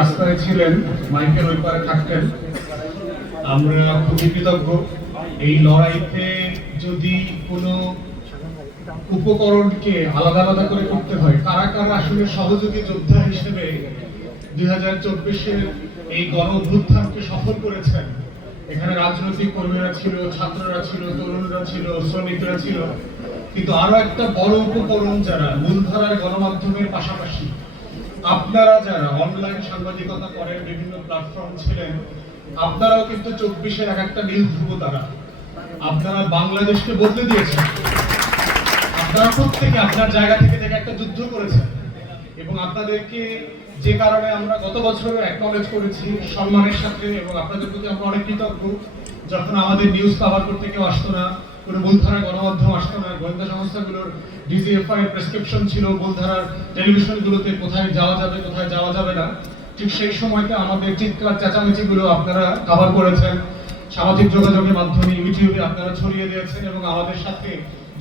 রাস্তায় ছিলেন মাইকেল ওই পারে থাকতেন আমরা খুবই কৃতজ্ঞ এই লড়াইতে যদি কোনো উপকরণকে আলাদা আলাদা করে করতে হয় কারা কারা আসলে সহযোগী যোদ্ধা হিসেবে দুই হাজার চব্বিশের এই গণ অভ্যুত্থানকে সফল করেছেন এখানে রাজনৈতিক কর্মীরা ছিল ছাত্ররা ছিল তরুণরা ছিল শ্রমিকরা ছিল কিন্তু আরো একটা বড় উপকরণ যারা মূলধারার গণমাধ্যমের পাশাপাশি আপনারা যারা অনলাইন সাংবাদিকতা করেন বিভিন্ন প্ল্যাটফর্ম ছিলেন আপনারাও কিন্তু চব্বিশের এক একটা নীল ধ্রুব তারা আপনারা বাংলাদেশকে বদলে দিয়েছেন আপনারা প্রত্যেকে আপনার জায়গা থেকে দেখে একটা যুদ্ধ করেছেন এবং আপনাদেরকে যে কারণে আমরা গত বছরও অ্যাকনোলেজ করেছি সম্মানের সাথে এবং আপনাদের প্রতি আমরা অনেক কৃতজ্ঞ যখন আমাদের নিউজ কভার করতে কেউ আসতো না কোনো মূলধারা গণমাধ্যম আসতো না গোয়েন্দা সংস্থাগুলোর ডিজিএফআই প্রেসক্রিপশন ছিল মূলধারার টেলিভিশনগুলোতে কোথায় যাওয়া যাবে কোথায় যাওয়া যাবে না ঠিক সেই সময়তে আমাদের চিৎকার চেঁচামেচিগুলো আপনারা কভার করেছেন সামাজিক যোগাযোগের মাধ্যমে ইউটিউবে আপনারা ছড়িয়ে দিয়েছেন এবং আমাদের সাথে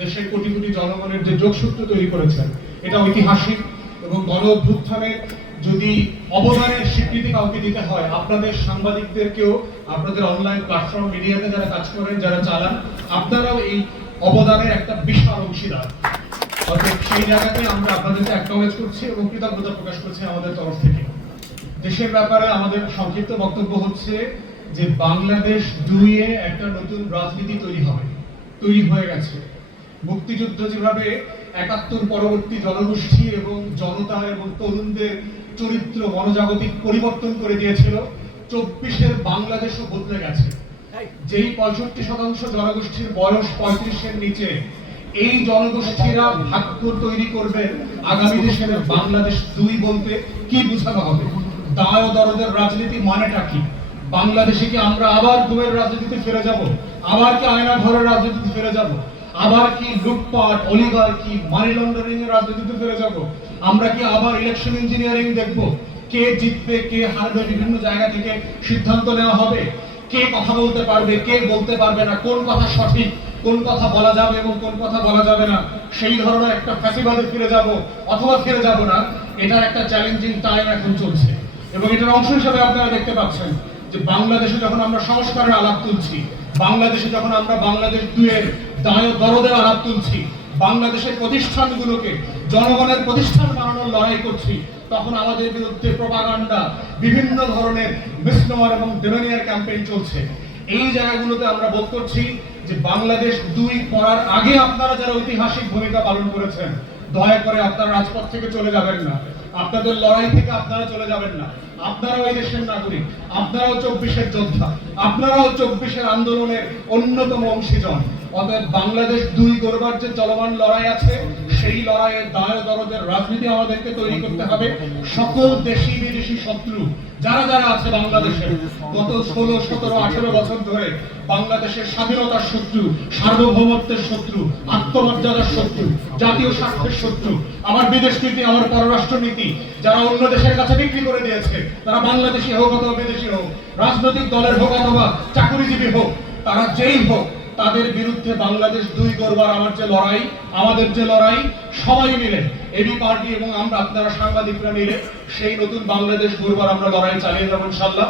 দেশের কোটি কোটি জনগণের যে যোগসূত্র তৈরি করেছেন এটা ঐতিহাসিক এবং গণ অভ্যুত্থানের যদি অবদানের স্বীকৃতি কাউকে দিতে হয় আপনাদের সাংবাদিকদেরকেও আপনাদের অনলাইন প্ল্যাটফর্ম মিডিয়াতে যারা কাজ করেন যারা চালান আপনারাও এই অবদানের একটা বিশাল অংশীদার অর্থাৎ সেই জায়গাতে আমরা আপনাদেরকে অ্যাকনোলেজ করছি এবং কৃতজ্ঞতা প্রকাশ করছি আমাদের তরফ থেকে দেশের ব্যাপারে আমাদের সংক্ষিপ্ত বক্তব্য হচ্ছে যে বাংলাদেশ দুইয়ে একটা নতুন রাজনীতি তৈরি হবে তৈরি হয়ে গেছে মুক্তিযুদ্ধ যেভাবে একাত্তর পরবর্তী জনগোষ্ঠী এবং জনতা এবং তরুণদের চরিত্র মনোজাগতিক পরিবর্তন করে দিয়েছিল চব্বিশের বাংলাদেশও বদলে গেছে যেই পঁয়ষট্টি শতাংশ জনগোষ্ঠীর বয়স পঁয়ত্রিশের নিচে এই জনগোষ্ঠীরা ভাগ্য তৈরি করবে আগামী দেশের বাংলাদেশ দুই বলতে কি বোঝানো হবে দায় দরদের রাজনীতি মানেটা কি বাংলাদেশে কি আমরা আবার দুয়ের রাজনীতিতে ফিরে যাব আবার কি আয়না ঘরের রাজনীতিতে ফিরে যাব আবার কি লুটপাট অলিগার কি মানি লন্ডারিং এর রাজনীতিতে ফিরে যাব আমরা কি আবার ইলেকশন ইঞ্জিনিয়ারিং দেখব কে জিতবে কে হারবে বিভিন্ন জায়গা থেকে সিদ্ধান্ত নেওয়া হবে কে কথা বলতে পারবে কে বলতে পারবে না কোন কথা সঠিক কোন কথা বলা যাবে এবং কোন কথা বলা যাবে না সেই ধরনের একটা ফ্যাসিবাদে ফিরে যাব অথবা ফিরে যাব না এটার একটা চ্যালেঞ্জিং টাইম এখন চলছে এবং এটার অংশ হিসাবে আপনারা দেখতে পাচ্ছেন যে বাংলাদেশে যখন আমরা সংস্কারের আলাপ তুলছি বাংলাদেশে যখন আমরা বাংলাদেশ দুয়ের দায় দরদে আলাপ তুলছি বাংলাদেশের প্রতিষ্ঠানগুলোকে জনগণের প্রতিষ্ঠান বানানোর লড়াই করছি তখন আমাদের বিরুদ্ধে প্রপাগান্ডা বিভিন্ন ধরনের মিসনোয়ার এবং ডেমোনিয়ার ক্যাম্পেইন চলছে এই জায়গাগুলোতে আমরা বোধ করছি যে বাংলাদেশ দুই করার আগে আপনারা যারা ঐতিহাসিক ভূমিকা পালন করেছেন দয়া করে আপনারা রাজপথ থেকে চলে যাবেন না আপনাদের লড়াই থেকে আপনারা চলে যাবেন না আপনারাও এই দেশের নাগরিক আপনারাও চব্বিশের যোদ্ধা আপনারাও চব্বিশের আন্দোলনের অন্যতম অংশীজন অতএব বাংলাদেশ দুই করবার যে চলমান লড়াই আছে সেই লড়াইয়ের দায় দরদের রাজনীতি আমাদেরকে তৈরি করতে হবে সকল দেশি বিদেশি শত্রু যারা যারা আছে বাংলাদেশের গত ষোলো সতেরো আঠেরো বছর ধরে বাংলাদেশের স্বাধীনতার শত্রু সার্বভৌমত্বের শত্রু আত্মমর্যাদার শত্রু জাতীয় স্বার্থের শত্রু আমার বিদেশ নীতি আমার পররাষ্ট্র নীতি যারা অন্য দেশের কাছে বিক্রি করে দিয়েছে তারা বাংলাদেশি হোক অথবা বিদেশি হোক রাজনৈতিক দলের হোক অথবা চাকুরিজীবী হোক তারা যেই হোক তাদের বিরুদ্ধে বাংলাদেশ দুই করবার আমার যে লড়াই আমাদের যে লড়াই সবাই মিলে এবি পার্টি এবং আমরা আপনারা সাংবাদিকরা মিলে সেই নতুন বাংলাদেশ গড়বার আমরা লড়াই চালিয়ে যাবো ইনশাল্লাহ